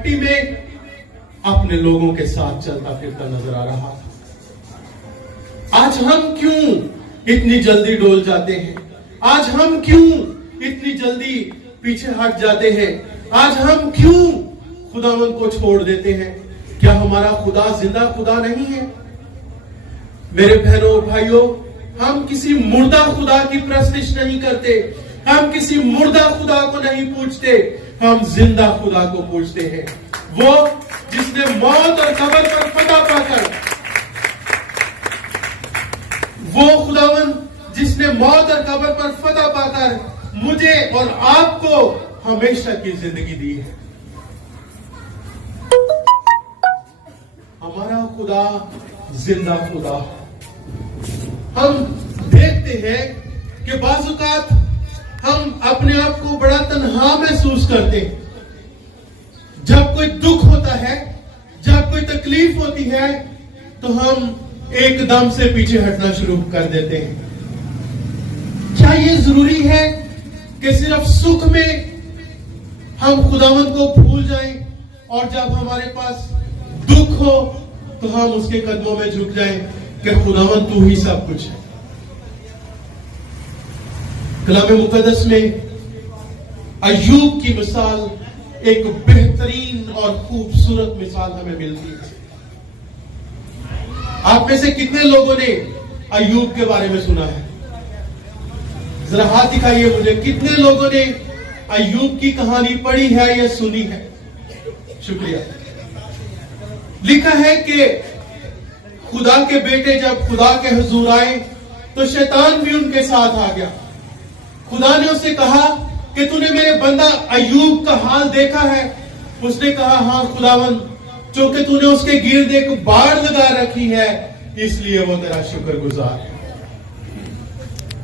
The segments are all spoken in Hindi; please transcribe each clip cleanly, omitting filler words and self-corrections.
मट्टी में अपने लोगों के साथ चलता फिरता नजर आ रहा था। आज हम क्यों इतनी जल्दी डोल जाते हैं? आज हम क्यों इतनी जल्दी पीछे हट जाते हैं? आज हम क्यों खुदावंद को छोड़ देते हैं? क्या हमारा खुदा जिंदा खुदा नहीं है? मेरे बहनों भाइयों, हम किसी मुर्दा खुदा की प्रस्तिश नहीं करते, हम किसी मुर्दा खुदा को नहीं पूछते, हम जिंदा खुदा को पूछते हैं। वो जिसने मौत और कब्र पर फतह पाकर, वो खुदावंद जिसने मौत और कब्र पर फतह पाकर मुझे और आपको हमेशा की जिंदगी दी है। हमारा खुदा जिंदा खुदा। हम देखते हैं कि बाज़-औक़ात हम अपने आप को बड़ा तन्हा महसूस करते हैं। जब कोई दुख होता है, जब कोई तकलीफ होती है, तो हम एकदम से पीछे हटना शुरू कर देते हैं। क्या ये जरूरी है कि सिर्फ सुख में हम खुदावंद को भूल जाएं और जब हमारे पास दुख हो तो हम उसके कदमों में झुक जाएं कि खुदावंद तू ही सब कुछ है? कलाम मुक़द्दस में अय्यूब की मिसाल एक बेहतरीन और खूबसूरत मिसाल हमें मिलती है। आप में से कितने लोगों ने अय्यूब के बारे में सुना है? जरा हाथ दिखाइए मुझे, कितने लोगों ने अय्यूब की कहानी पढ़ी है या सुनी है? शुक्रिया। लिखा है कि खुदा के बेटे जब खुदा के हुजूर आए तो शैतान भी उनके साथ आ गया। खुदा ने उससे कहा कि तूने मेरे बंदा अय्यूब का हाल देखा है? उसने कहा, हाँ खुदावंद, क्योंकि तूने उसके गिर्द एक बाड़ लगा रखी है इसलिए वो तेरा शुक्रगुजार है।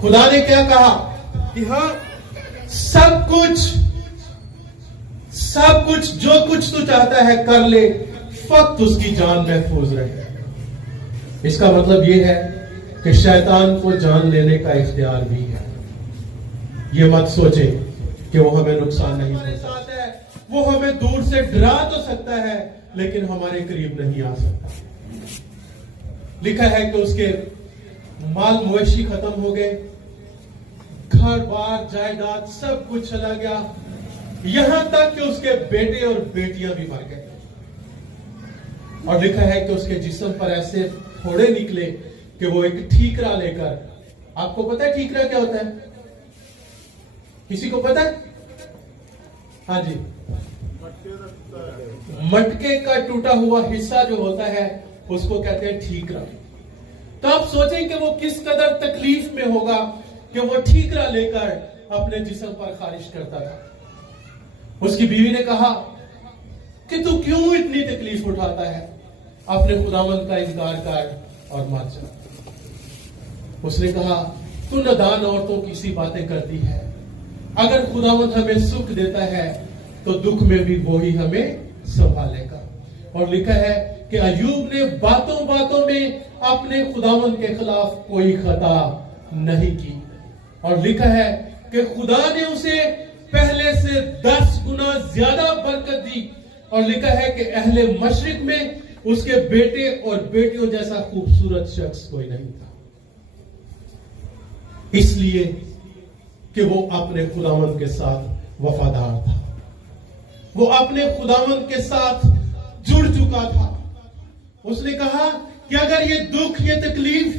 खुदा ने क्या कहा कि हाँ, सब कुछ जो कुछ तू चाहता है कर ले, फक्त उसकी जान महफूज रहे। इसका मतलब यह है कि शैतान को जान लेने का इख्तियार भी है। ये मत सोचे कि वो हमें नुकसान नहीं पहुंचाता है, वो हमें दूर से डरा तो सकता है लेकिन हमारे करीब नहीं आ सकता। लिखा है कि उसके माल मवेशी खत्म हो गए, घर बार जायदाद सब कुछ चला गया, यहां तक कि उसके बेटे और बेटियां भी मर गए। और लिखा है कि उसके जिस्म पर ऐसे फोड़े निकले कि वो एक ठीकरा लेकर, आपको पता है ठीकरा क्या होता है? किसी को पता है? हाँ जी, मटके का टूटा हुआ हिस्सा जो होता है उसको कहते हैं ठीकरा। तो आप सोचें कि वो किस कदर तकलीफ में होगा कि वो ठीकरा लेकर अपने जिस्म पर खारिश करता था। उसकी बीवी ने कहा कि तू क्यों इतनी तकलीफ उठाता है, अपने खुदावंद का इनकार कर और मर जा। उसने कहा, तू नादान औरतों की सी बातें करती है, अगर खुदावंद हमें सुख देता है तो दुख में भी वो ही हमें संभालेगा। और लिखा है कि अय्यूब ने बातों बातों में अपने खुदावंद के खिलाफ कोई खता नहीं की। और लिखा है कि खुदा ने उसे पहले से 10 गुना ज्यादा बरकत दी। और लिखा है कि अहले मशरिक में उसके बेटे और बेटियों जैसा खूबसूरत शख्स कोई नहीं था, इसलिए कि वो अपने खुदावंद के साथ वफादार था, वो अपने खुदावंद के साथ जुड़ चुका था। उसने कहा कि अगर ये दुख, ये तकलीफ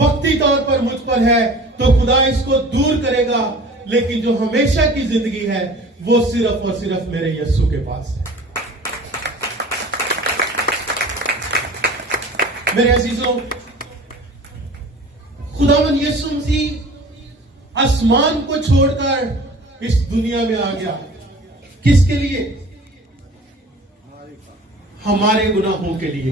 वक्ती तौर पर मुझ पर है तो खुदा इसको दूर करेगा, लेकिन जो हमेशा की जिंदगी है वो सिर्फ और सिर्फ मेरे यीशु के पास है। मेरे अजीजों, खुदावंद यीशु मसीह आसमान को छोड़कर इस दुनिया में आ गया। किसके लिए? हमारे गुनाहों के लिए।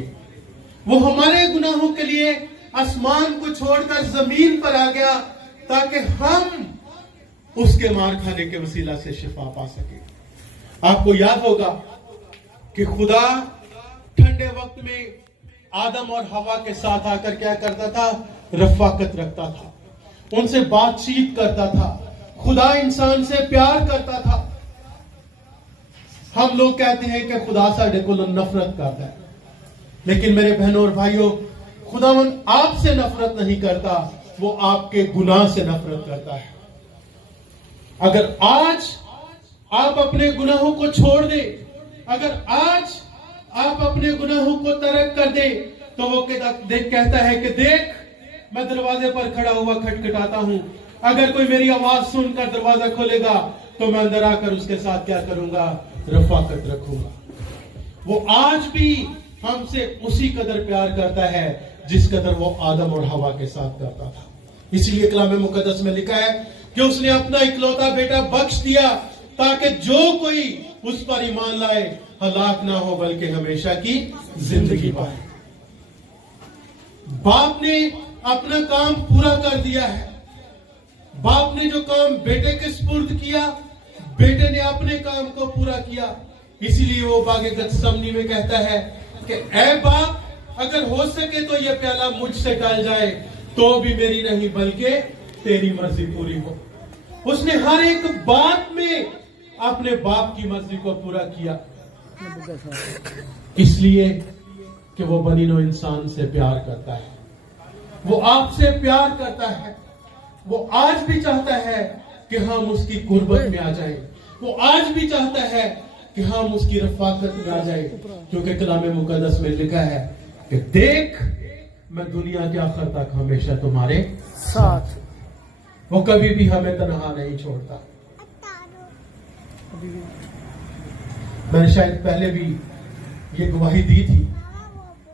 वो हमारे गुनाहों के लिए आसमान को छोड़कर जमीन पर आ गया ताकि हम उसके मार खाने के वसीला से शिफा पा सके। आपको याद होगा कि खुदा ठंडे वक्त में आदम और हवा के साथ आकर क्या करता था? रफाकत रखता था, उनसे बातचीत करता था, खुदा इंसान से प्यार करता था। हम लोग कहते हैं कि खुदा साडे को नफरत करता है, लेकिन मेरे बहनों और भाइयों, खुदावन आपसे नफरत नहीं करता, वो आपके गुनाह से नफरत करता है। अगर आज आप अपने गुनाहों को छोड़ दे, अगर आज आप अपने गुनाहों को तर्क कर दे, तो वो कहता है कि देख, मैं दरवाजे पर खड़ा हुआ खटखटाता हूं, अगर कोई मेरी आवाज सुनकर दरवाजा खोलेगा तो मैं अंदर आकर उसके साथ क्या करूंगा, रफाकत रखूंगा। वो आज भी हमसे उसी कदर प्यार करता है जिस कदर वो आदम और हवा के साथ करता था। इसलिए कलाम मुकद्दस में लिखा है कि उसने अपना इकलौता बेटा बख्श दिया ताकि जो कोई उस पर ईमान लाए हलाक ना हो बल्कि हमेशा की जिंदगी पाए। बाप ने अपना काम पूरा कर दिया है। बाप ने जो काम बेटे के सुपुर्द किया, बेटे ने अपने काम को पूरा किया। इसीलिए वो बागे गतसमनी में कहता है कि ऐ बाप, अगर हो सके तो यह प्याला मुझसे टल जाए, तो भी मेरी नहीं बल्कि तेरी मर्जी पूरी हो। उसने हर एक बात में अपने बाप की मर्जी को पूरा किया, इसलिए कि वो बनी नो इंसान से प्यार करता है, वो आपसे प्यार करता है। वो आज भी चाहता है कि हम उसकी कुर्बत में आ जाएं। वो आज भी चाहता है कि हम उसकी रफाकत में आ जाएं, क्योंकि कलाम मुकद्दस में लिखा है कि देख, मैं दुनिया के आखिर तक हमेशा तुम्हारे साथ। वो कभी भी हमें तन्हा नहीं छोड़ता। मैंने शायद पहले भी ये गवाही दी थी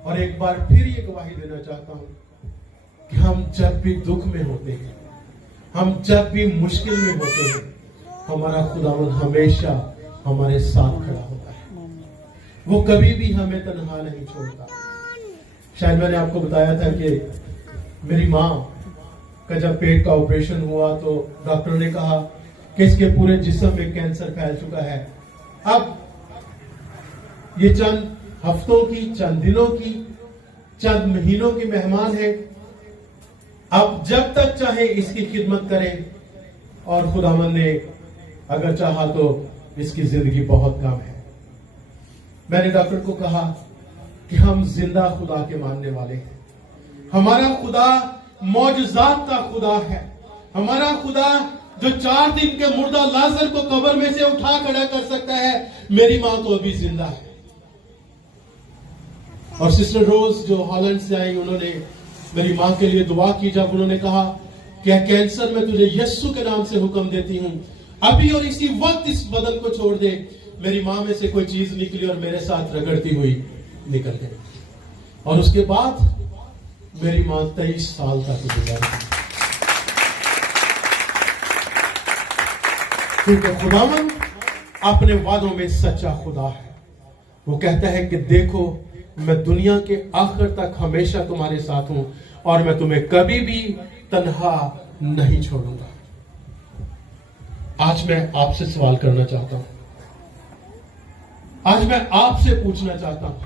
और एक बार फिर ये गवाही देना चाहता हूं कि हम जब भी दुख में होते हैं, हम जब भी मुश्किल में होते हैं, हमारा खुदावन हमेशा हमारे साथ खड़ा होता है। वो कभी भी हमें तन्हा नहीं छोड़ता। शायद मैंने आपको बताया था कि मेरी माँ का जब पेट का ऑपरेशन हुआ तो डॉक्टर ने कहा कि इसके पूरे जिस्म में कैंसर फैल चुका है। अब ये चंद हफ्तों की, चंद दिनों की, चंद महीनों की मेहमान है। अब जब तक चाहे इसकी खिदमत करें, और खुदावन ने अगर चाहा तो इसकी जिंदगी बहुत कम है। मैंने डॉक्टर को कहा कि हम जिंदा खुदा के मानने वाले हैं। हमारा खुदा मौजज़ात का खुदा है। हमारा खुदा जो 4 दिन के मुर्दा लाजर को कब्र में से उठा खड़ा कर सकता है, मेरी मां तो अभी जिंदा है। और सिस्टर रोज जो हॉलैंड से आई, उन्होंने मेरी मां के लिए दुआ की। जब उन्होंने कहा कि कैंसर में तुझे यस्सु के नाम से हुक्म देती हूं, अभी और इसी वक्त इस बदन को छोड़ दे, मेरी मां में से कोई चीज निकली और मेरे साथ रगड़ती हुई निकल गई। और उसके बाद मेरी मां 23 साल तक गुजारी। क्योंकि खुदावन अपने वादों में सच्चा खुदा है। वो कहता है कि देखो, मैं दुनिया के आखिर तक हमेशा तुम्हारे साथ हूं और मैं तुम्हें कभी भी तन्हा नहीं छोड़ूंगा। आज मैं आपसे सवाल करना चाहता हूं, आज मैं आपसे पूछना चाहता हूं,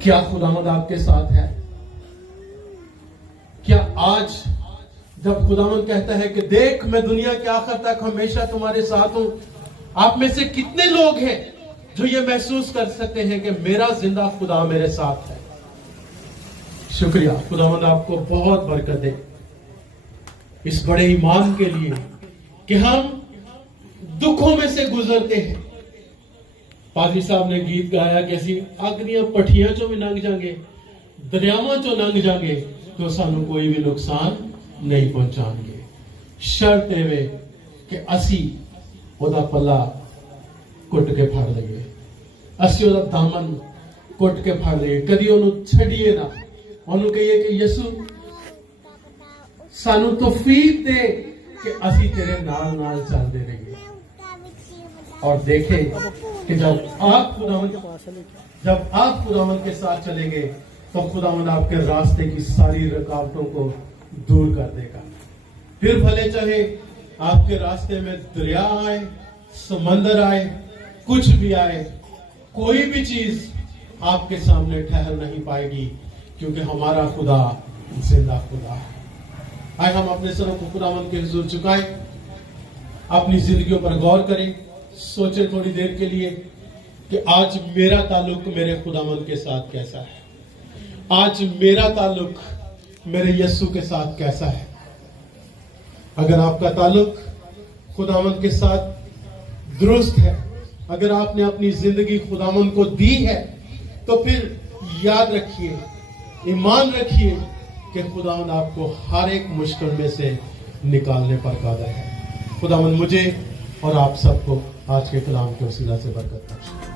क्या खुदावंद आपके साथ है? क्या आज जब खुदावंद कहता है कि देख, मैं दुनिया के आखिर तक हमेशा तुम्हारे साथ हूं, आप में से कितने लोग हैं जो ये महसूस कर सकते हैं कि मेरा जिंदा खुदा मेरे साथ है? शुक्रिया, खुदावंद आपको बहुत बरकत दे इस बड़े ईमान के लिए कि हम दुखों में से गुजरते हैं। पादरी साहब ने गीत गाया कि ਅਸੀਂ ਅਗਲੀਆਂ ਪੱਠੀਆਂ ਚੋਂ ਵੀ ਲੰਘ ਜਾਾਂਗੇ, ਦਰਿਆਵਾਂ ਚੋਂ ਲੰਘ ਜਾਾਂਗੇ, तो ਸਾਨੂੰ ਕੋਈ ਵੀ ਨੁਕਸਾਨ ਨਹੀਂ ਪਹੁੰਚਾਣਗੇ। ਸ਼ਰਤ ਇਹ ਵੇ ਕਿ ਅਸੀਂ ਉਹਦਾ ਪੱਲਾ ਘੁੱਟ ਕੇ ਫੜ ਲਈਏ, ਅਸੀਂ ਉਹਦਾ ਦਾਮਨ ਘੁੱਟ ਕੇ ਫੜ ਲਈਏ, ਕਦੀ ਉਹਨੂੰ ਛੱਡੀਏ ਨਾ। ਉਹਨੂੰ ਕਹੀਏ ਕਿ ਯਿਸੂ ਸਾਨੂੰ ਤੌਫੀਕ ਦੇ कि ਅਸੀਂ तेरे नाल नाल चलते रहिए। और देखें कि जब आप खुदावंद के साथ चलेंगे तो खुदावंद आपके रास्ते की सारी रुकावटों को दूर कर देगा। फिर भले चाहे आपके रास्ते में दरिया आए, समंदर आए, कुछ भी आए, कोई भी चीज आपके सामने ठहर नहीं पाएगी, क्योंकि हमारा खुदा जिंदा खुदा है। आए हम अपने सरों को खुदावंद के हुजूर झुकाएं, अपनी जिंदगियों पर गौर करें, सोचे थोड़ी देर के लिए कि आज मेरा ताल्लुक मेरे खुदावंद के साथ कैसा है, आज मेरा ताल्लुक मेरे यीशु के साथ कैसा है। अगर आपका ताल्लुक खुदावंद के साथ दुरुस्त है, अगर आपने अपनी जिंदगी खुदावंद को दी है, तो फिर याद रखिए, ईमान रखिए कि खुदावंद आपको हर एक मुश्किल में से निकालने पर कादिर है। खुदावंद मुझे और आप सबको आज के कलाम के वसीला से बरकत बख्शे।